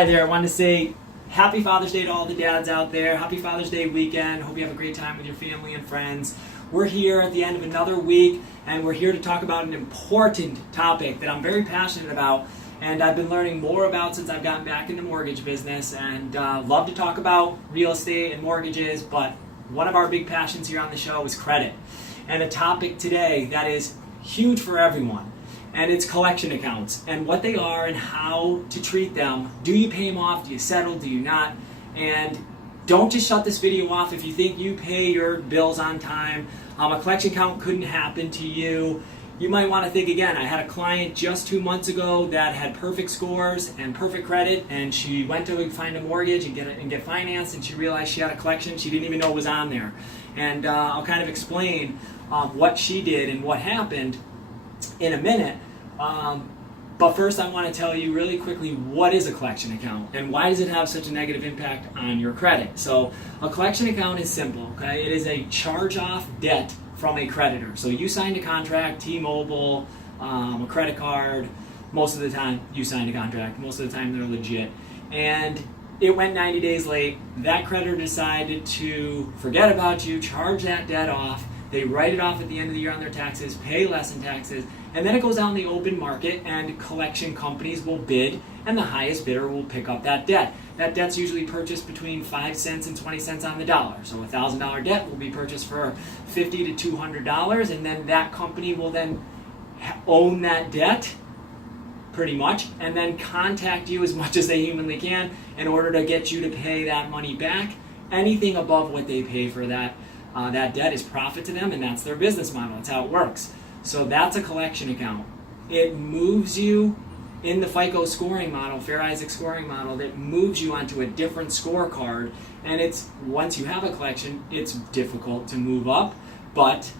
Hi there, I wanted to say happy Father's Day to all the dads out there. Happy Father's Day weekend. Hope you have a great time with your family and friends. We're here at the end of another week, and we're here to talk about an important topic that I'm very passionate about, and I've been learning more about since I've gotten back into mortgage business, and love to talk about real estate and mortgages, but one of our big passions here on the show is credit. And a topic today that is huge for everyone, and it's collection accounts and what they are and how to treat them. Do you pay them off? Do you settle? Do you not? And don't just shut this video off if you think you pay your bills on time. A collection account couldn't happen to you. You might want to think again. I had a client just 2 months ago that had perfect scores and perfect credit, and she went to find a mortgage and get financed, and she realized she had a collection she didn't even know was on there. And I'll kind of explain what she did and what happened in a minute. But first I want to tell you really quickly what is a collection account and why does it have such a negative impact on your credit. So a collection account is simple, okay? It is a charge-off debt from a creditor. So you signed a contract, T-Mobile, a credit card, most of the time you signed a contract, most of the time they're legit, and it went 90 days late. That creditor decided to forget about you, charge that debt off. They write it off at the end of the year on their taxes, pay less in taxes, and then it goes out in the open market and collection companies will bid, and the highest bidder will pick up that debt. That debt's usually purchased between 5 cents and 20 cents on the dollar. So a $1,000 debt will be purchased for $50 to $200, and then that company will then own that debt pretty much, and then contact you as much as they humanly can in order to get you to pay that money back. Anything above what they pay for that debt is profit to them, and that's their business model. That's how it works. So that's a collection account. It moves you in the FICO scoring model, Fair Isaac scoring model, that moves you onto a different scorecard. And it's once you have a collection, it's difficult to move up, but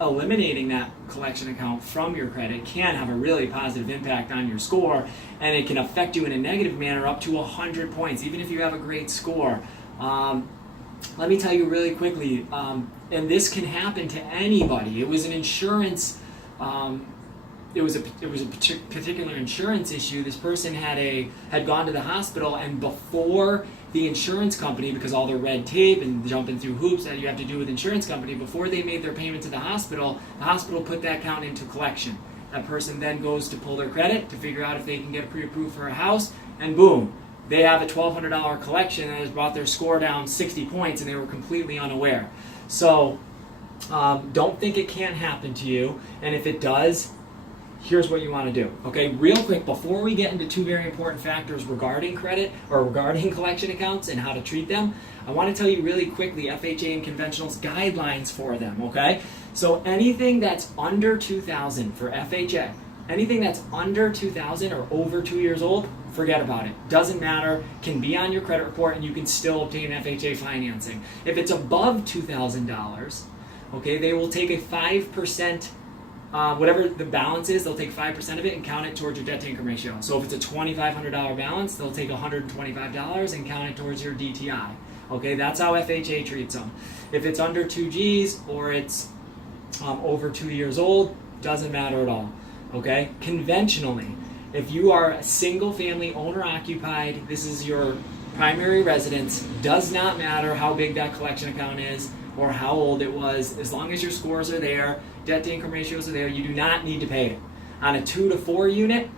eliminating that collection account from your credit can have a really positive impact on your score, and it can affect you in a negative manner up to 100 points, even if you have a great score. Let me tell you really quickly, and this can happen to anybody. It was an insurance, it was a particular insurance issue. This person had gone to the hospital, and before the insurance company, because all the red tape and jumping through hoops that you have to do with insurance company, before they made their payment to the hospital put that account into collection. That person then goes to pull their credit to figure out if they can get pre-approved for a house, and boom, they have a $1,200 collection that has brought their score down 60 points, and they were completely unaware. So don't think it can't happen to you, and if it does, here's what you want to do. Okay, real quick, before we get into two very important factors regarding credit or regarding collection accounts and how to treat them, I want to tell you really quickly FHA and conventional's guidelines for them, okay? So anything that's under 2,000 for FHA, anything that's under 2,000 or over 2 years old, forget about it. Doesn't matter, can be on your credit report, and you can still obtain FHA financing. If it's above $2,000, okay, they will take a 5%, whatever the balance is, they'll take 5% of it and count it towards your debt to income ratio. So if it's a $2,500 balance, they'll take $125 and count it towards your DTI. Okay, that's how FHA treats them. If it's under 2 Gs or it's over 2 years old, doesn't matter at all. Okay, conventionally, if you are a single family owner occupied, this is your primary residence, does not matter how big that collection account is or how old it was, as long as your scores are there, debt to income ratios are there, you do not need to pay it. On a 2 to 4 unit,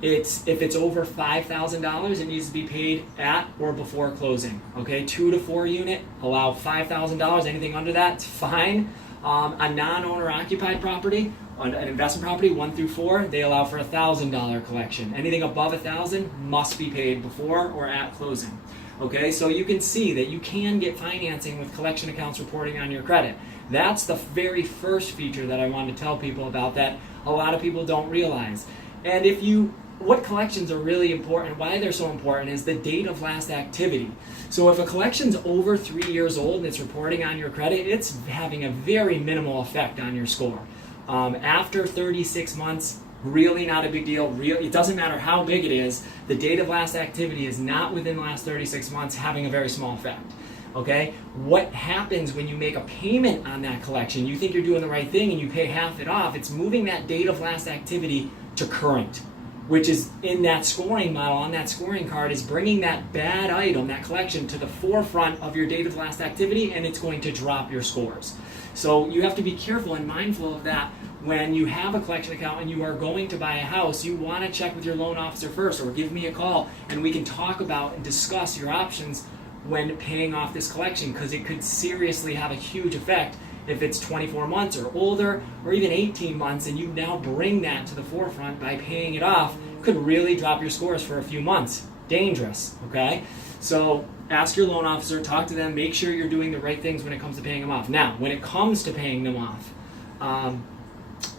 if it's over $5,000, it needs to be paid at or before closing. Okay, 2 to 4 unit, allow $5,000, anything under that, it's fine. A non-owner occupied property, an investment property 1 through 4, they allow for a $1,000 collection. Anything above $1,000 must be paid before or at closing. Okay, so you can see that you can get financing with collection accounts reporting on your credit. That's the very first feature that I want to tell people about that a lot of people don't realize. And what collections are really important, why they're so important, is the date of last activity. So if a collection's over 3 years old and it's reporting on your credit, it's having a very minimal effect on your score. After 36 months, really not a big deal. It doesn't matter how big it is. The date of last activity is not within the last 36 months having a very small effect. Okay? What happens when you make a payment on that collection? You think you're doing the right thing and you pay half it off. It's moving that date of last activity to current. which is in that scoring model, on that scoring card, is bringing that bad item, that collection, to the forefront of your date of last activity, and it's going to drop your scores. So you have to be careful and mindful of that. When you have a collection account and you are going to buy a house, you want to check with your loan officer first, or give me a call and we can talk about and discuss your options when paying off this collection, because it could seriously have a huge effect if it's 24 months or older, or even 18 months, and you now bring that to the forefront by paying it off. Could really drop your scores for a few months. Dangerous, okay? So ask your loan officer, talk to them, make sure you're doing the right things when it comes to paying them off. Now, when it comes to paying them off,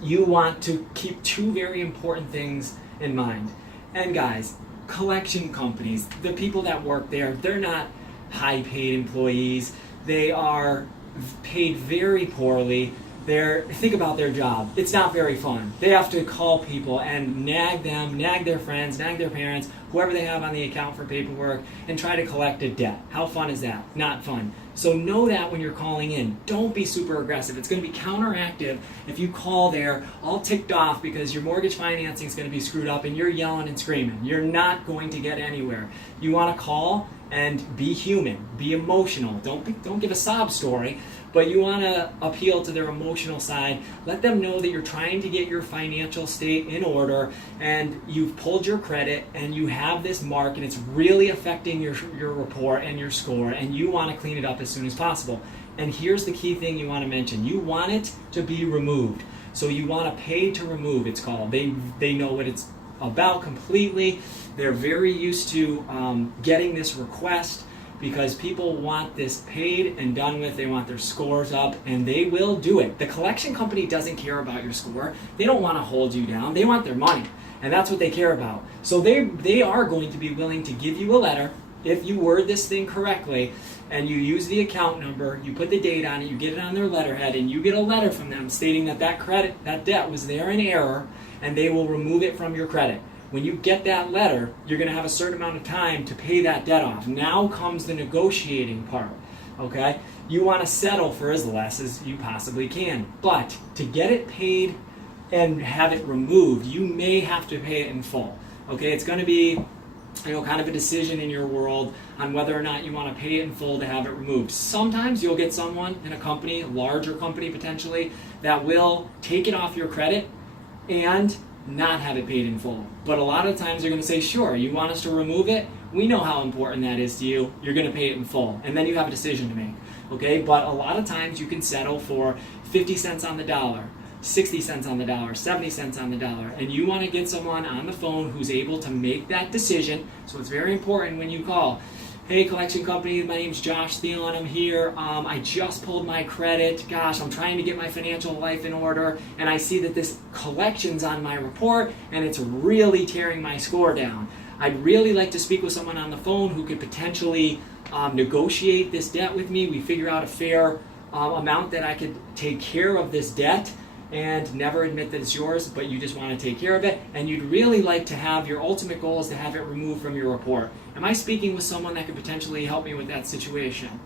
you want to keep two very important things in mind. And guys, collection companies, the people that work there, they're not high-paid employees. They are paid very poorly. Think about their job. It's not very fun. They have to call people and nag them, nag their friends, nag their parents, whoever they have on the account for paperwork, and try to collect a debt. How fun is that? Not fun. So know that when you're calling in. Don't be super aggressive. It's going to be counteractive if you call there all ticked off because your mortgage financing is going to be screwed up and you're yelling and screaming. You're not going to get anywhere. You want to call and be human, be emotional. Don't give a sob story, but you want to appeal to their emotional side. Let them know that you're trying to get your financial state in order and you've pulled your credit and you have this mark and it's really affecting your report and your score, and you want to clean it up as soon as possible. And here's the key thing you want to mention. You want it to be removed. So you want to pay to remove, it's called. They know what it's about completely. They're very used to getting this request because people want this paid and done with. They want their scores up, and they will do it. The collection company doesn't care about your score. They don't want to hold you down. They want their money, and that's what they care about. So they are going to be willing to give you a letter if you word this thing correctly and you use the account number, you put the date on it, you get it on their letterhead, and you get a letter from them stating that that debt was there in error, and they will remove it from your credit. When you get that letter, you're going to have a certain amount of time to pay that debt off. Now comes the negotiating part, okay? You want to settle for as less as you possibly can. But to get it paid and have it removed, you may have to pay it in full, okay? It's going to be kind of a decision in your world on whether or not you want to pay it in full to have it removed. Sometimes you'll get someone in a company, a larger company potentially, that will take it off your credit and not have it paid in full. But a lot of times they're going to say, sure, you want us to remove it? We know how important that is to you. You're going to pay it in full. And then you have a decision to make. Okay? But a lot of times you can settle for 50 cents on the dollar, 60 cents on the dollar, 70 cents on the dollar. And you want to get someone on the phone who's able to make that decision. So it's very important when you call. Hey, collection company, my name's Josh Thielen. I'm here. I just pulled my credit. Gosh, I'm trying to get my financial life in order, and I see that this collection's on my report, and it's really tearing my score down. I'd really like to speak with someone on the phone who could potentially negotiate this debt with me. We figure out a fair amount that I could take care of this debt and never admit that it's yours, but you just want to take care of it, and you'd really like to have, your ultimate goal is to have it removed from your report. Am I speaking with someone that could potentially help me with that situation?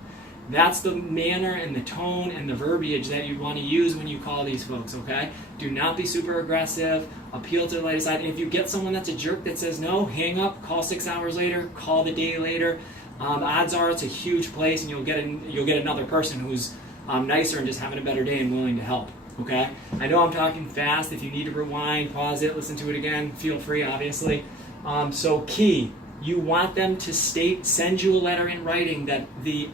That's the manner and the tone and the verbiage that you want to use when you call these folks, okay? Do not be super aggressive, appeal to the lighter side, and if you get someone that's a jerk that says no, hang up, call 6 hours later, call the day later. Odds are it's a huge place and you'll get another person who's nicer and just having a better day and willing to help. Okay? I know I'm talking fast. If you need to rewind, pause it, listen to it again, feel free, obviously. So key, you want them to send you a letter in writing that the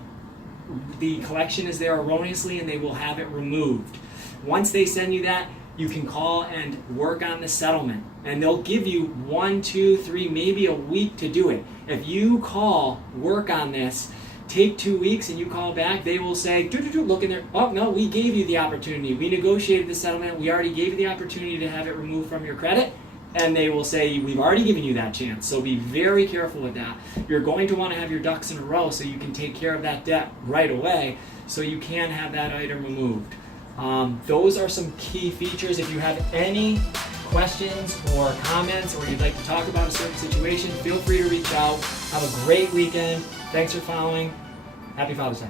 collection is there erroneously and they will have it removed. Once they send you that, you can call and work on the settlement. And they'll give you 1, 2, 3, maybe a week to do it. If you call, work on this, take 2 weeks and you call back, they will say, look in there, oh no, we gave you the opportunity. We negotiated the settlement. We already gave you the opportunity to have it removed from your credit. And they will say, we've already given you that chance. So be very careful with that. You're going to want to have your ducks in a row so you can take care of that debt right away so you can have that item removed. Those are some key features. If you have any questions or comments or you'd like to talk about a certain situation, feel free to reach out. Have a great weekend. Thanks for following. Happy Father's Day.